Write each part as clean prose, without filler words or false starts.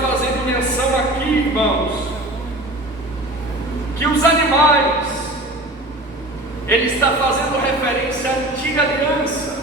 fazendo menção aqui, irmãos, que os animais, ele está fazendo referência à antiga aliança.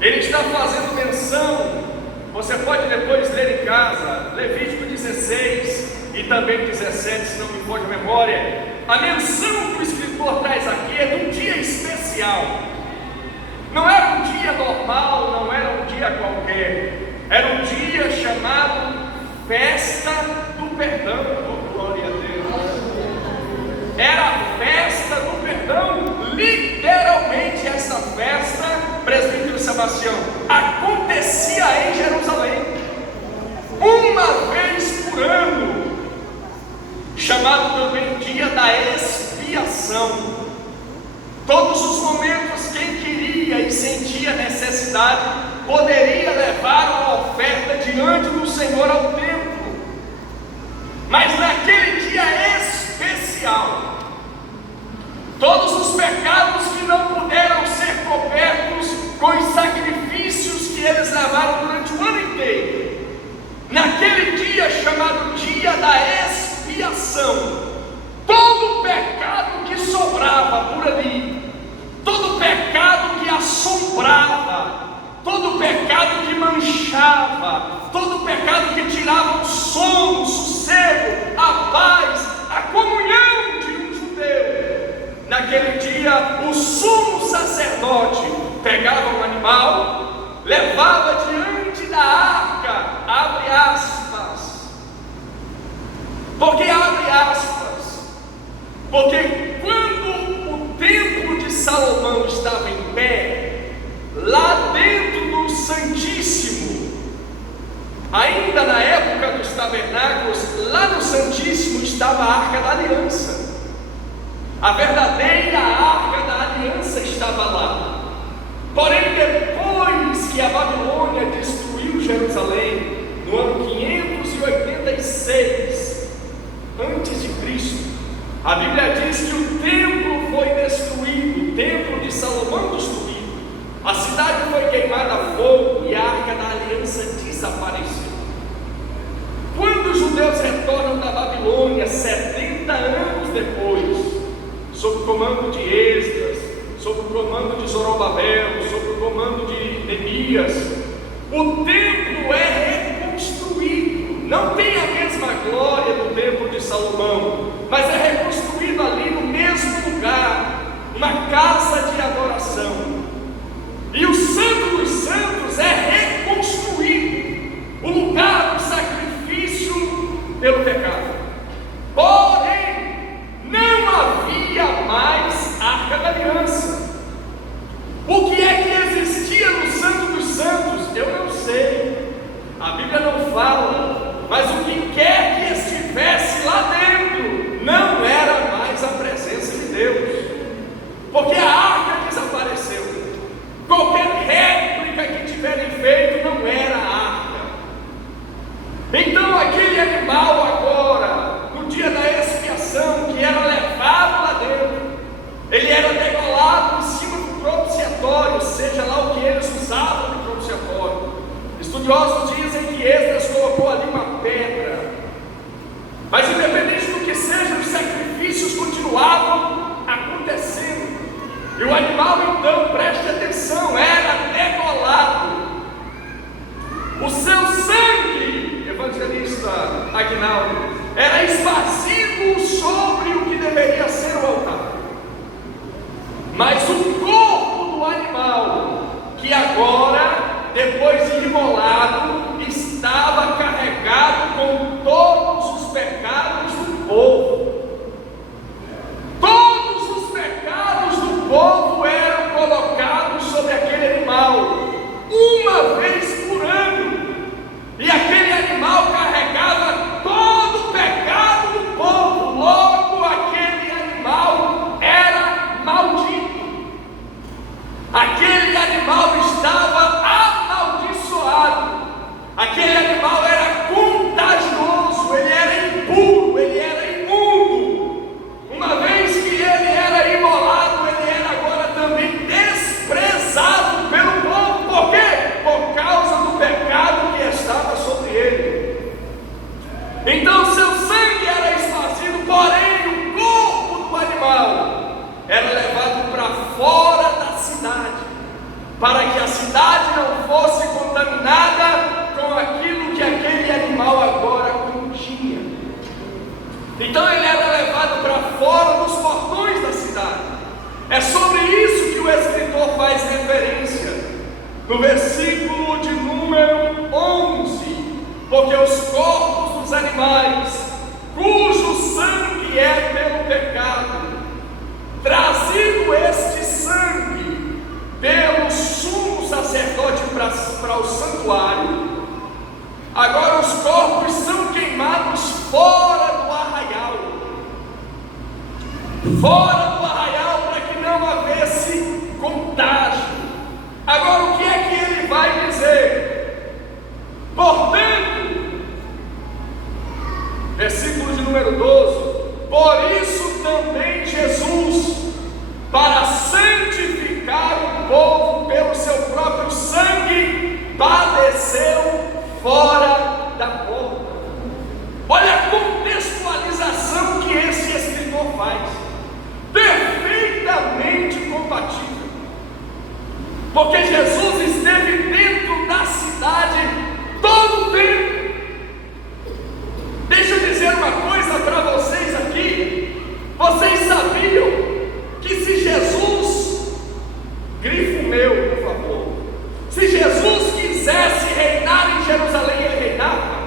Ele está fazendo menção, você pode depois ler em casa, Levítico 16 e também 17, se não me foge a memória. A menção que o escritor traz aqui é de um dia especial. Não era um dia normal, não era um dia qualquer. Era um dia chamado Festa do Perdão. Oh, glória a Deus. Era a festa do perdão. Literalmente essa festa, presbítero Sebastião, acontecia em Jerusalém uma vez por ano, chamado também dia da expiação. Todos os momentos, quem queria e sentia necessidade poderia levar uma oferta diante do Senhor ao templo. Mas naquele dia especial, todos os pecados que não puderam ser cobertos com os sacrifícios que eles levaram durante o ano inteiro, naquele dia chamado dia da expiação, todo pecado que sobrava por ali, todo pecado que assombrava, todo pecado que manchava, todo pecado que tirava o sono, o sossego, a paz, a comunhão de um judeu, naquele dia o sumo sacerdote pegava um animal, levava diante da arca, abre aspas, porque abre aspas, porque quando o templo de Salomão estava em pé, lá dentro do Santíssimo, ainda na época dos tabernáculos, lá no Santíssimo estava a Arca da Aliança. A verdadeira Arca da Aliança estava lá. Porém, depois que a Babilônia destruiu Jerusalém, no ano 586 antes de Cristo, a Bíblia diz que o templo foi destruído, o templo de Salomão destruído. A cidade foi queimada a fogo e a Arca da Aliança desapareceu. Quando os judeus retornam da Babilônia, 70 anos depois, sob o comando de Esdras, sob o comando de Zorobabel, sob o comando de Neemias, o templo é reconstruído. Não tem a mesma glória do templo de Salomão, mas é reconstruído ali no mesmo lugar, uma casa de adoração. E o Santo dos Santos é reconstruído, o lugar do sacrifício pelo pecado. Porém, não havia mais Arca da Aliança. O que é que existia no Santo dos Santos? Eu não sei, a Bíblia não fala, mas o que quer que estivesse lá dentro não para fora dos portões da cidade. É sobre isso que o escritor faz referência no versículo de número 11, porque os corpos dos animais, cujo sangue é pelo pecado, trazido este sangue pelo sumo sacerdote para o santuário, agora os corpos são queimados fora do arraial, para que não houvesse contágio. Agora o que é que ele vai dizer? Portanto, versículo de número 12: por isso também Jesus, para santificar o povo pelo seu próprio sangue, padeceu fora da porta. Olha a contextualização que esse escritor faz, perfeitamente compatível, porque Jesus esteve dentro da cidade todo o tempo. Deixa eu dizer uma coisa para vocês aqui. Vocês sabiam que se Jesus, grifo meu, por favor, se Jesus quisesse reinar em Jerusalém, ele reinava?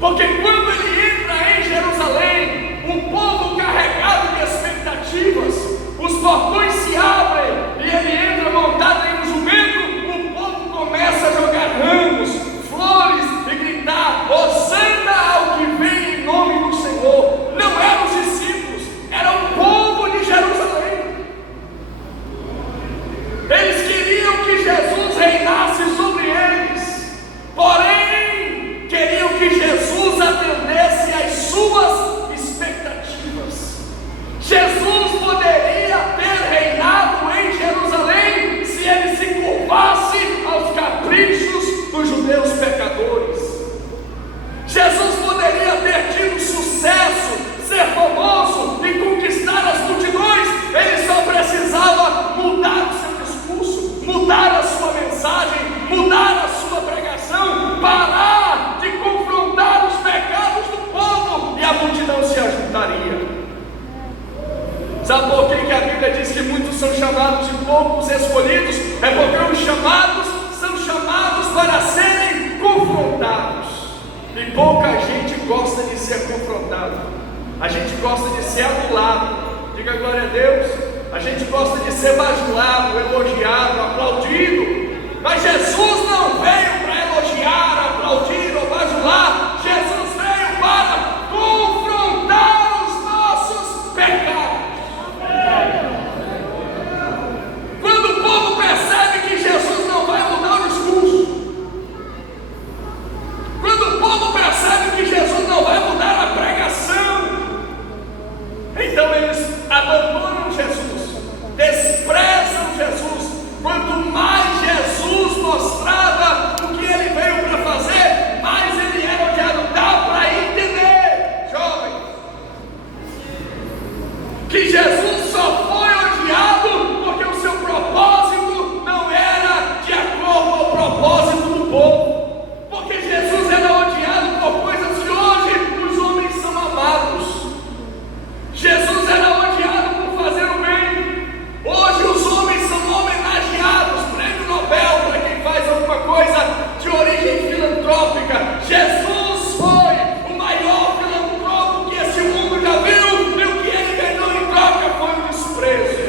Porque quando ele entra em Jerusalém, o povo carregado de expectativas, os portões se abrem e ele entra montado em um jumento, o povo começa a jogar ramos, flores e gritar: Hosana ao que vem em nome do Senhor. Não eram os discípulos, era o povo de Jerusalém. Eles queriam que Jesus reinasse sobre eles, porém queriam que Jesus atendesse às suas expectativas. Jesus poderia ter reinado em Jerusalém se ele se curvasse aos caprichos dos judeus pecadores. Jesus poderia ter tido sucesso, ser famoso e conquistar as multidões. Ele só precisava mudar o seu discurso, mudar a sua mensagem, mudar a sua pregação, parar de confrontar os pecados do povo e a multidão se ajuntaria. Sabe por que a Bíblia diz que muitos são chamados e poucos escolhidos? É porque os chamados são chamados para serem confrontados, e pouca gente gosta de ser confrontado. A gente gosta de ser adulado, diga glória a Deus. A gente gosta de ser bajulado, elogiado, aplaudido. Mas Jesus não veio para elogiar, aplaudir ou bajular. Jesus veio para confrontar os nossos pecados. Quando o povo percebe que Jesus não vai mudar o discurso, quando o povo percebe que Jesus não vai mudar a pregação, então eles abandonam Jesus, desprezam Jesus. Quanto mais Jesus mostrava o que ele veio para fazer, mais ele era odiado. Dá para entender, jovens, que Jesus só foi odiado porque o seu propósito não era de acordo ao propósito do povo. Porque Jesus era odiado por coisas que hoje os homens são amados. Jesus era odiado por fazer o bem. Hoje os homens são homenageados, prêmio Nobel para quem faz alguma coisa de origem filantrópica. Jesus foi o maior filantropo que esse mundo já viu, e o que ele ganhou em troca foi o desprezo.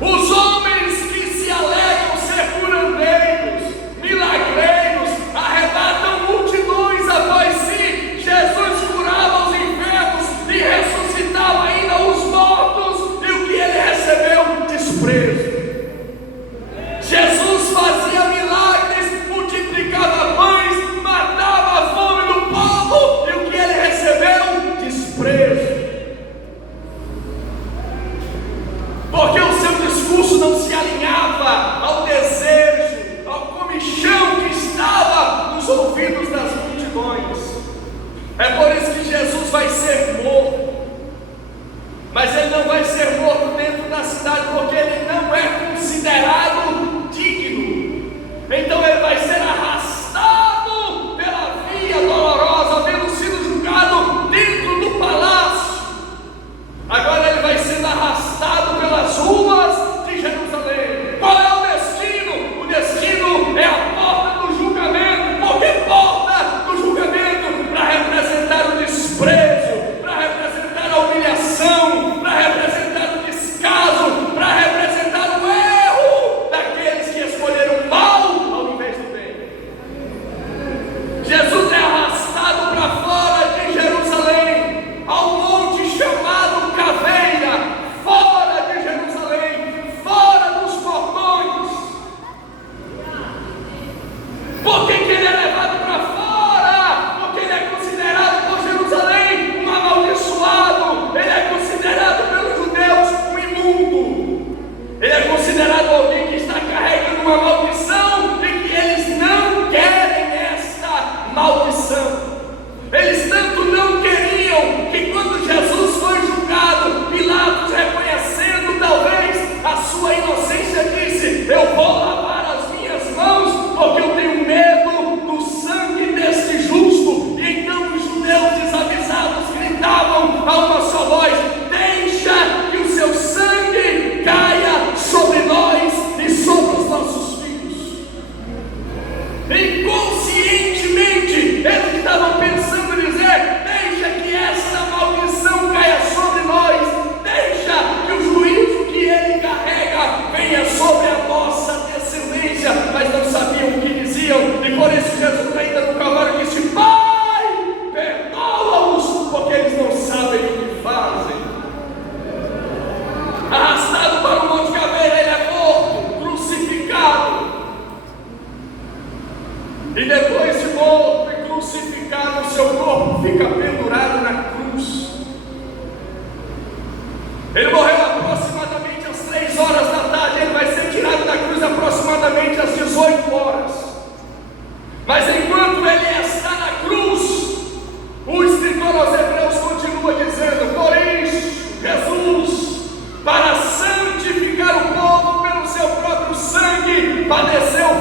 Os homens que se alegam ser curandeiros, milagreiros, arrebatam multidões após si. Jesus curava os enfermos e ressuscitava ainda os mortos, e o que ele recebeu? Desprezo. Jesus fazia milagres, multiplicava pães, matava a fome do povo, e o que ele recebeu? Desprezo. Porque o seu discurso não se alinhava ao desejo, ao comichão que estava nos ouvidos das multidões. É por isso que Jesus vai ser morto. Mas ele não vai ser morto dentro da cidade, porque ele não é considerado digno. Então ele vai ser arrastado pela via dolorosa, tendo sido julgado dentro Ele morreu aproximadamente às 3 horas da tarde. Ele vai ser tirado da cruz aproximadamente às 18 horas. Mas enquanto ele está na cruz, o escritor aos Hebreus continua dizendo: por isso, Jesus, para santificar o povo pelo seu próprio sangue, padeceu